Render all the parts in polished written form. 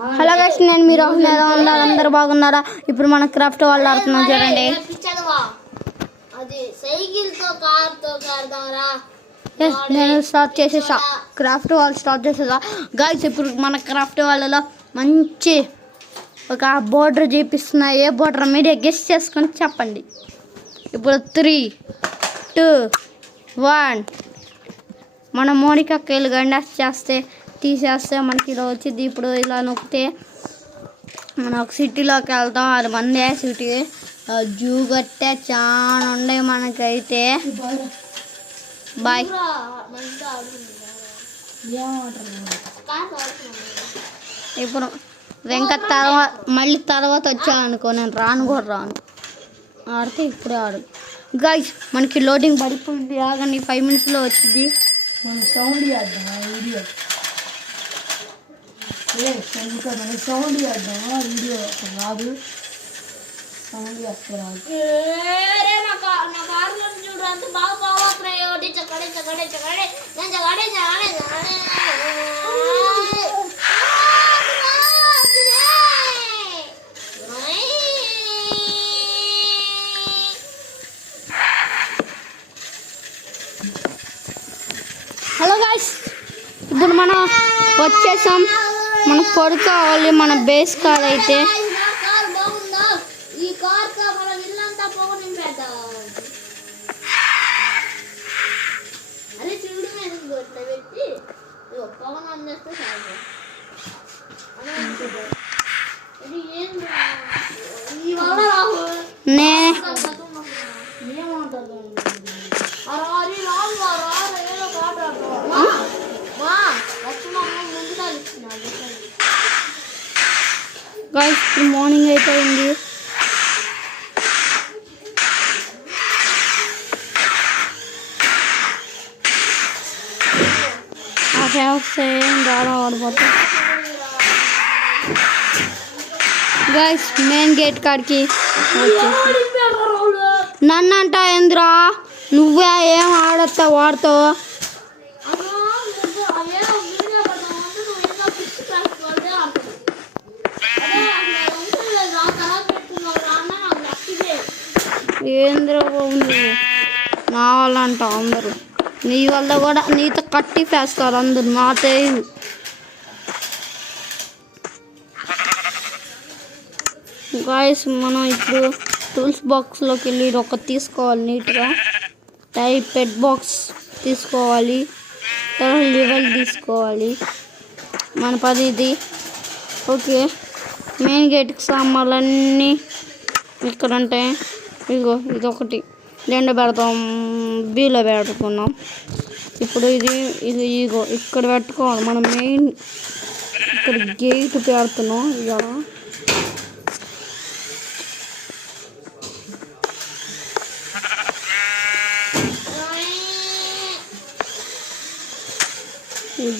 Hello guys, నేను మీరు ఎలా ఉన్నారు? అందరు బాగున్నారా? ఇప్పుడు మన క్రాఫ్ట్ వాళ్ళు ఆడుతున్నాం చూడండి. నేను స్టార్ట్ చేసేసా, క్రాఫ్ట్ వాళ్ళు స్టార్ట్ చేసేసా గైస్. ఇప్పుడు మన క్రాఫ్ట్ వాళ్ళలో మంచి ఒక బోర్డర్ చూపిస్తున్నా. ఏ బోర్డర్ మీరే గెస్ట్ చేసుకొని చెప్పండి. ఇప్పుడు 3, 2, 1 మన మోనికాకి గండా చేస్తే తీసేస్తే మనకి ఇలా వచ్చింది. ఇప్పుడు ఇలా నొక్కితే మనం ఒక సిటీలోకి వెళ్తాం. 6 మంది సిటీ జూ కట్టే చాలా ఉన్నాయి మనకైతే. బాయ్. ఇప్పుడు వెంకట్ తర్వాత వచ్చానుకో, నేను రాను కూడా రాను. ఆడితే ఇప్పుడే ఆడు గైస్. మనకి లోడింగ్ పడిపోయింది. ఆగండి, 5 minutesలో వచ్చింది. మనం సౌండ్ చేద్దాం వీడియో. మనం సౌండ్ చేద్దాం వీడియో రాదు. సౌండ్ చేస్తారు హలో గాయ్స్, ఇప్పుడు మనం వచ్చేసాం. మనకు పడుకోవాలి మన బేస్ కార్ అయితే. గాయ్స్, మార్నింగ్ అయిపోయింది. ఆ ఫేమస్ ద్వారా ఆడిపోతా గాయ్స్. మెయిన్ గేట్ కాడికి వచ్చేసి నన్ను అంట ఏంద్రా, నువ్వే ఏం ఆడతా వాడుతావు? ఏంద్రా బాబు, నా వల్ల అంట అందరూ. నీ వల్ల కూడా నీతో కట్టి వేస్తారు అందరు. నా తెలియదు. గాయస్, మనం ఇప్పుడు టూల్స్ బాక్స్లోకి వెళ్ళి ఒక తీసుకోవాలి నీట్గా. టైప్ పెట్ బాక్స్ తీసుకోవాలి, తర్వాత లెవెల్ తీసుకోవాలి. మన పని ఇది. ఓకే, మెయిన్ గేట్కి సామాన్లన్నీ ఇక్కడ ఉంటాయి. ఇగో ఇది ఒకటి 2 పెడతాం, బీలో పెట్టుకున్నాం. ఇప్పుడు ఇది ఇగో ఇక్కడ పెట్టుకోవాలి. మనం మెయిన్ ఇక్కడ గేట్ పెడుతున్నాం. ఇలా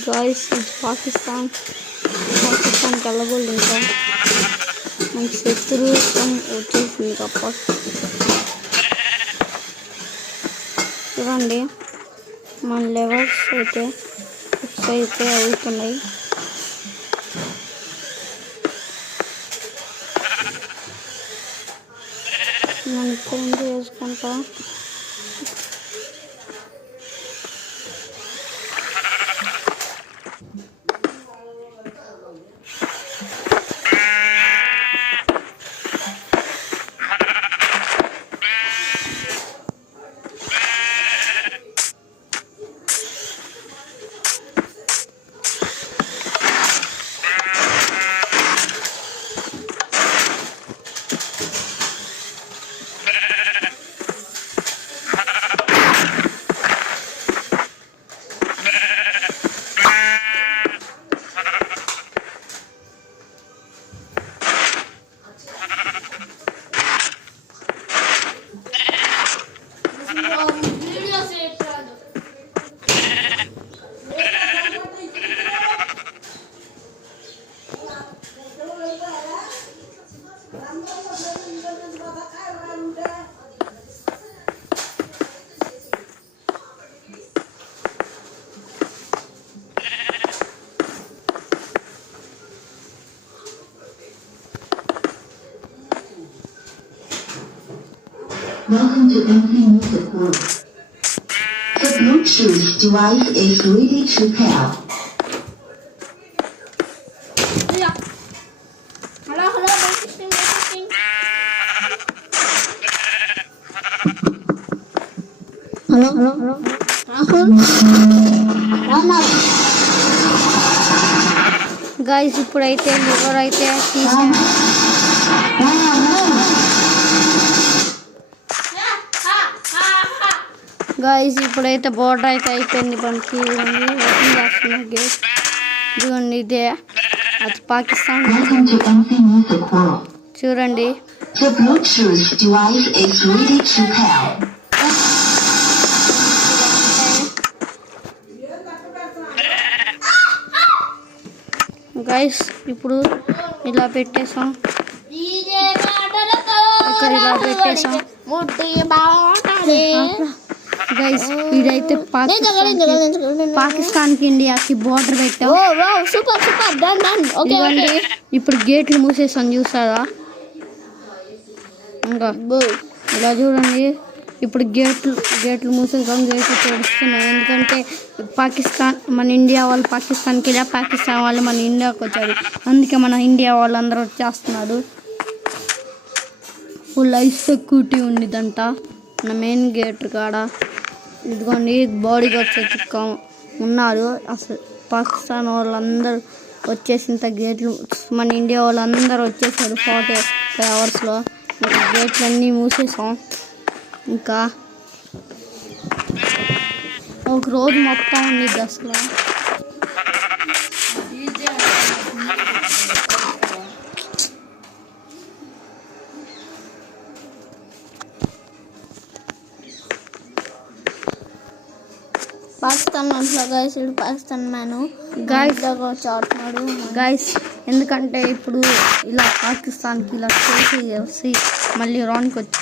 గాయస్, ఇది పాకిస్తాన్కి వెళ్ళకూడదు. ఇంకా మనకి శత్రువు వచ్చేసింది తప్ప. చూడండి, మన లెవెల్స్ అయితే అవుతున్నాయి. మనం చేంజ్ చేసుకుంటా. Welcome to NC Music Group. The Bluetooth device is ready to pair. Hello hello hello hello Rahul guys ఇప్పుడైతే లివర్ అయితే తీసాను గైస్ ఇప్పుడైతే బోర్డర్ అయితే అయిపోయింది మనకి ఓపెన్ చేస్తున్న గేట్ ఇదిగోండి ఇదే అది Pakistan Welcome to NC Music World. చూడండి The Bluetooth device is ready to pair. Guys ఇప్పుడు ఇలా పెట్టేసాం ఇక్కడ ఇలా పెట్టేసాం గైస్ ఇదైతే పాకిస్తాన్కి ఇండియాకి బోర్డర్ పెట్టాం super super done done okay ఇవ్వండి ఇప్పుడు గేట్లు మూసేసాం చూసారా ఇంకా ఇలా చూడండి ఇప్పుడు గేట్లు మూసేసాం గేట్లు తెరుస్తున్నాయి ఎందుకంటే పాకిస్తాన్ మన ఇండియా వాళ్ళు పాకిస్తాన్కి వెళ్ళా పాకిస్తాన్ వాళ్ళు మన ఇండియాకి వచ్చారు అందుకే మన ఇండియా వాళ్ళందరూ వచ్చేస్తున్నారు ఫుల్ లైఫ్ సెక్యూరిటీ ఉండిదంట మన మెయిన్ గేట్ కాడ ఇదిగోండి బాడీ గార్డ్స్ వచ్చి ఉన్నారు అసలు పాకిస్తాన్ వాళ్ళందరూ వచ్చేసింత గేట్లు మన ఇండియా వాళ్ళందరూ వచ్చేసారు 45 అవర్స్లో గేట్లు అన్నీ మూసేసాం ఇంకా ఒక రోజు మొత్తం ఉండిద్ది అసలు పాకిస్తాన్ అంట్లో గైస్ ఇడు పాకిస్తాన్ మ్యాను గైస్ చాడుతున్నాడు గైస్ ఎందుకంటే ఇప్పుడు ఇలా పాకిస్తాన్కి ఇలా చేసి మళ్ళీ రౌండ్కి వచ్చి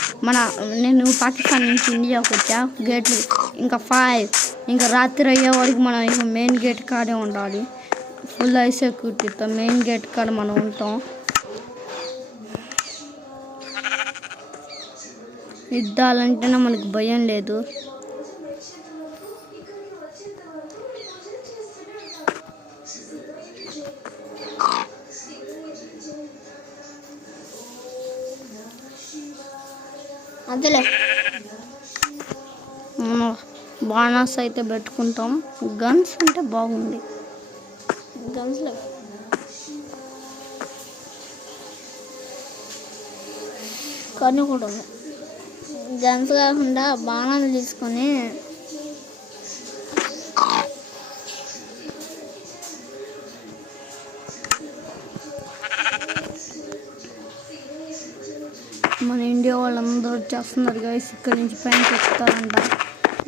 నేను పాకిస్తాన్ నుంచి ఇండియాకి వచ్చా గేట్లు ఇంకా 5 ఇంకా రాత్రి అయ్యే వరకు మనం ఇక మెయిన్ గేట్ కాడే ఉండాలి ఫుల్ హై సెక్యూరిటీతో మెయిన్ గేట్ కాడ మనం ఉంటాం యుద్ధాలంటేనే మనకు భయం లేదు అదేలే మనం బాణాస్ అయితే పెట్టుకుంటాం గన్స్ అంటే బాగుంది గన్స్లో కానీ కూడా ఉంది గన్స్ కాకుండా బాణాలు తీసుకొని మన ఇండియా వాళ్ళందరూ వచ్చేస్తున్నారు గైస్ ఇక్కడి నుంచి పైనకి ఎక్కుతారంట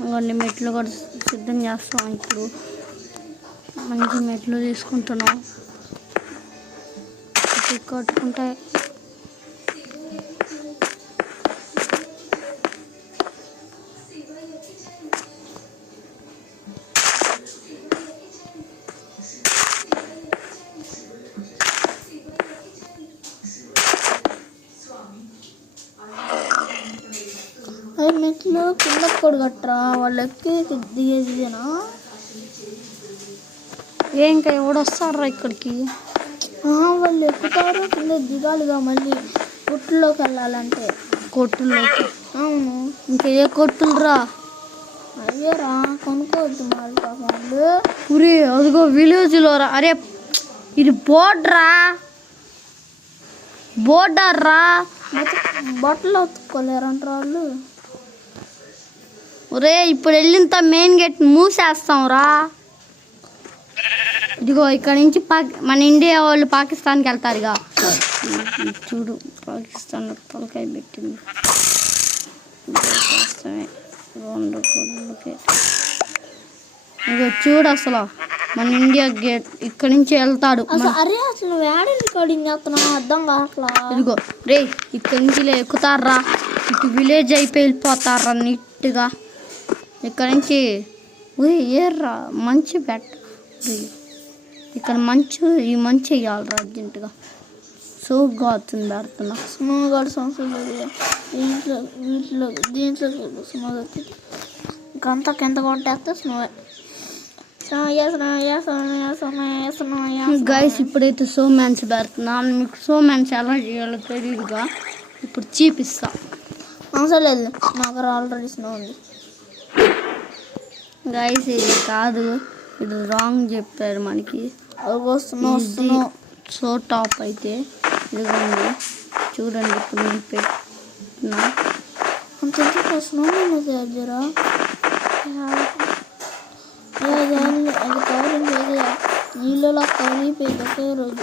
కొన్ని మెట్లు కూడా సిద్ధం చేస్తాం ఇప్పుడు మంచి మెట్లు తీసుకుంటున్నాం కట్టుకుంటే మెట్లు కింద కూడా కట్టరా వాళ్ళు ఎక్కి దిగేదినా ఇంకా ఎవడొస్తారా ఇక్కడికి వాళ్ళు ఎక్కుతారు కింద దిగాలిగా మళ్ళీ కొట్టులోకి వెళ్ళాలంటే కొట్టుల్లోకి అవును ఇంకా ఏ కొట్టులరా అయ్యారా కొనుక్కోవద్దు వాళ్ళు ఉరే అదిగో విలేజ్లో రా అరే ఇది బోర్డర్ రా బట్టలు ఉతుక్కోలేరంటారు వాళ్ళు ఒరే ఇప్పుడు వెళ్ళినంత మెయిన్ గేట్ మూసేస్తాం రా ఇదిగో ఇక్కడ నుంచి మన ఇండియా వాళ్ళు పాకిస్తాన్కి వెళ్తారుగా చూడు పాకిస్తాన్లో తలకాయ పెట్టింది ఇదిగో చూడు అసలు మన ఇండియా గేట్ ఇక్కడ నుంచి వెళ్తాడు అరే అసలు వేడి రికార్డింగ్ చేస్తున్నావు అర్థం కావట్లా ఇదిగో రే ఇక్కడి నుంచి ఎక్కుతారా ఇటు విలేజ్ అయిపోయి వెళ్ళిపోతారా నీట్గా ఇక్కడ నుంచి ఏర్రా మంచి బెట్ ఇక్కడ ఈ మంచి వేయాలరా అర్జెంటుగా సోగ్గా వచ్చింది పెడుతున్నా. స్నో గార్డ్ సాంగ్స్ దీంట్లో స్నో వచ్చింది. ఇంకంతా కింద కొట్టేస్తే స్నో గైస్ ఇప్పుడైతే సో మ్యాన్స్ పెడుతున్నాను. మీకు సో మ్యాన్స్ ఎలా చేయాలో తెలియదుగా, ఇప్పుడు చూపిస్తా. అవసరం లేదు, నాకు ఆల్రెడీ స్నో ఉంది. గైస్ ఇది కాదు, ఇది రాంగ్ చెప్పారు మనకి. స్నో స్నో సో టాప్ అయితే ఇదిగోండి చూడండి. ఇప్పుడు నేను పెట్టినా అంత స్నో జరా అది కవరింగ్ నీళ్ళలో కరిగిపోయింది ఒకే రోజు.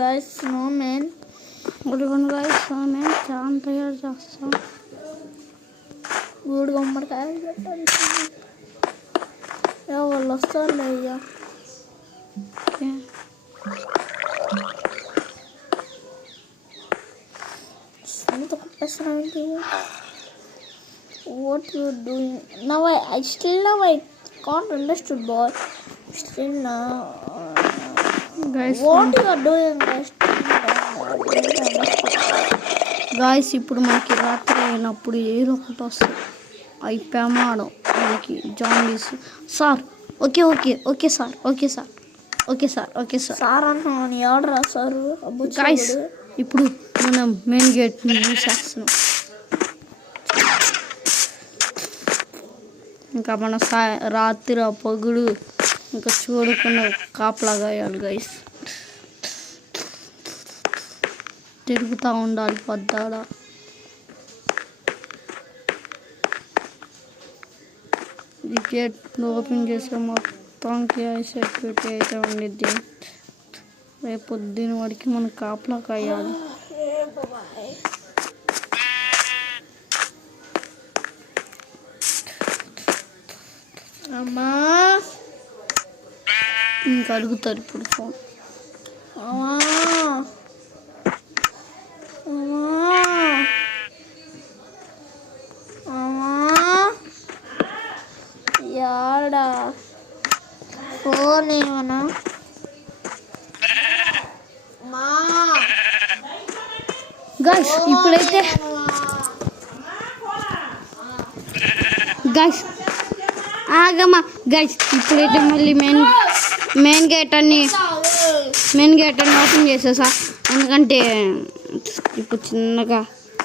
guys snowman గుడిగుండు guys snowman చాలా తయారు చేస్తాం. గూడు గుమ్మడికాయ పెట్టాలి. వాళ్ళు వస్తారులే అయ్యా. ఎంత కుప్పేస్తానంటే what you doing now? I can't understood boy. Still now guys what you are doing guys ఇప్పుడు మనకి రాత్రి అయినప్పుడు ఏదో ఒకటి వస్తుంది. అవి ప్రమాదం మనకి zombies sir. Okay okay okay sir okay sir okay sir okay sir sir అన్నాను ఆర్డర్ రాస్తారు. గైస్ ఇప్పుడు మనం మెయిన్ గేట్ని చూసేస్తున్నాం. ఇంకా మన రాత్రి పొగుడు ఇంకా చూడకుండా కాపలాగా వేయాలి గైస్. తిరుగుతూ ఉండాలి పొద్దాడ. ఈ గేట్ ఓపెన్ చేస్తే మొత్తానికి సెక్యూరిటీ అయితే ఉండిద్ది. రేపు పొద్దున వాడికి మనం కాపలాగా వేయాలి. అమ్మా ఇంకా అడుగుతారు ఇప్పుడు ఫోన్. యాడా ఫోన్ ఏమన్నా గైస్ ఇప్పుడైతే గైస్ ఆగమ్మా గైస్ ఇప్పుడైతే మళ్ళీ మెయిన్ గేట్ అన్ని ఓపెన్ చేసేసా. ఎందుకంటే ఇప్పుడు చిన్నగా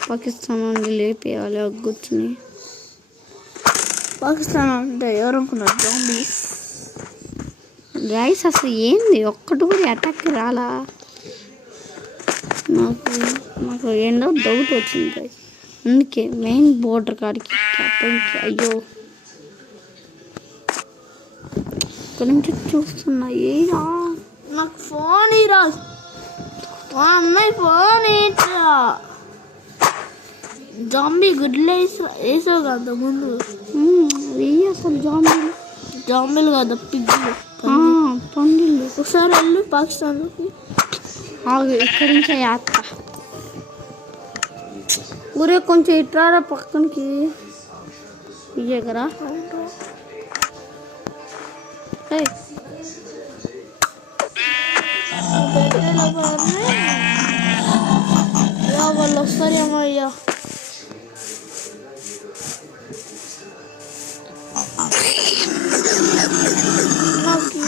పాకిస్తాన్ నుండి లేపేయాలి కూర్చుని. పాకిస్తాన్ అంటే ఎవరనుకున్నారు? జాంబీస్. గైస్ అసలు ఏంది ఒక్కటి కూడా అటాక్ రాలా. నాకు ఏందో డౌట్ వచ్చింది గైస్. అందుకే మెయిన్ బోర్డర్ కాడికి అయ్యో ఇక్కడ నుంచి చూస్తున్నా. ఏరా నాకు ఫోన్ ఇరా, అమ్మాయి ఫోన్ ఇట్రా. జాంబీ గుడ్లు వేసావు కదా ముందు. అసలు జాంబీలు కదా పిగ్గులు పండిళ్ళు. ఒకసారి వెళ్ళు పాకిస్తాన్లోకి. ఇక్కడి నుంచి యాత్ర ఊరే కొంచెం ఇట్రారా పక్కనకి ఇయ్యగరా. వాళ్ళు వస్తారేమో అయ్యా. నాకు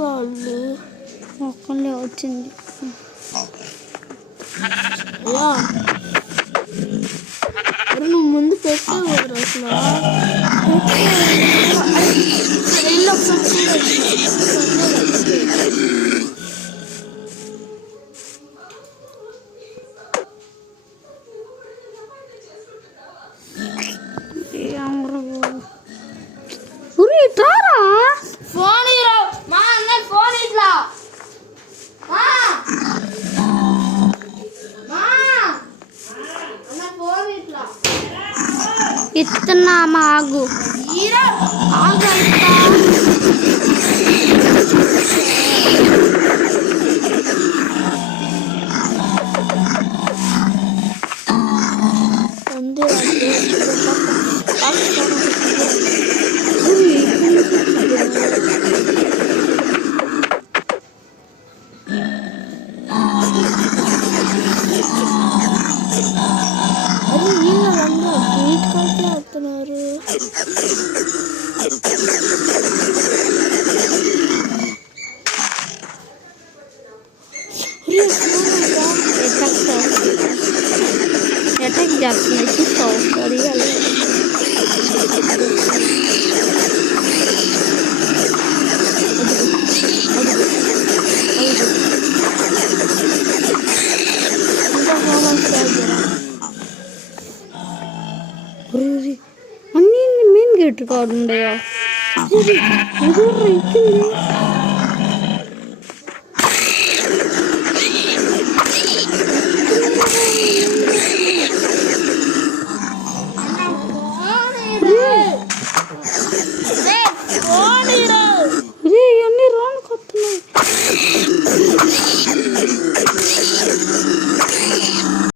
వాళ్ళు ఒక్కళ్ళే వచ్చింది. నువ్వు ముందు పెట్టావు కదా అసలు. ఇల్లు ఫోన్ మా అన్న ఫోన్ ఇట్లా ఇస్తున్నా ఆగు ఆగు అటాక్ చేస్తున్నాయి చూస్తావు సరిగా అన్నీ మెయిన్ గేట్ కాదు ఉండయా ఇచ్చింది